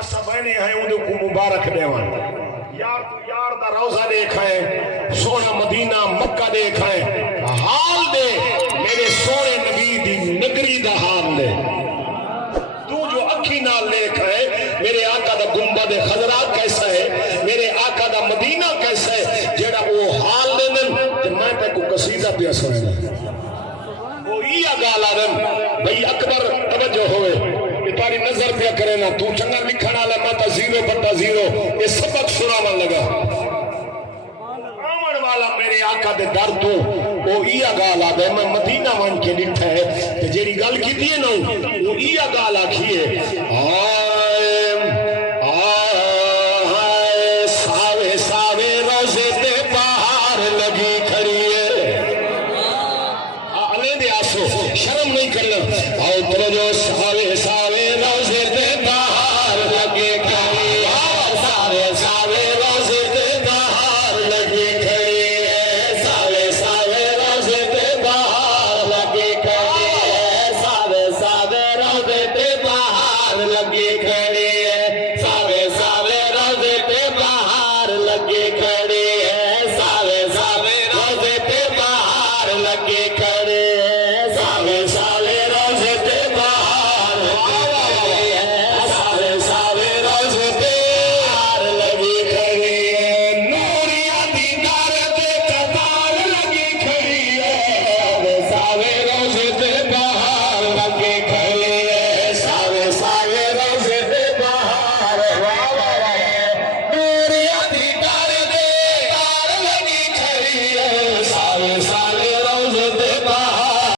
اسا بہنے ہیں ان کو مبارک دیوان یار تو یار دا روزہ دیکھائیں سونا مدینہ مکہ دیکھائیں حال دے میرے سونے نبی دی نگری دا حال دے تو جو اکھی نال دیکھائیں میرے آقا دا گنبد خضرا کیسا ہے میرے آقا دا مدینہ کیسا ہے جیڑا وہ حال دے دن کہ میں تے کو قصیدہ پہ سننا وہ یہ گالا دن بھئی اکبر توجہ ہوئے تاری نظر پہ کرے نا تو چنگا لکھنا لماتا زیرو بٹا زیرو یہ سبق سناوان لگا آمن والا میرے آقا دے در تو وہ یہ گالا دے میں مدینہ ون کے لکھا ہے کہ جیری گال کی دیئے نا وہ یہ گالا کیے ساوے ساوے روزے تے باہر لگی کھڑیے آلے دے آسو شرم نہیں کرنا آؤ ترے جو ساوے ساوے روزے تے باہر لگی کھڑیے ساوے ساوے روزے تے باہر لگی کھڑیے ساوے ساوے روزے تے باہر لگی کھڑیے ساوے ساوے روزے تے باہر لگی کھڑیے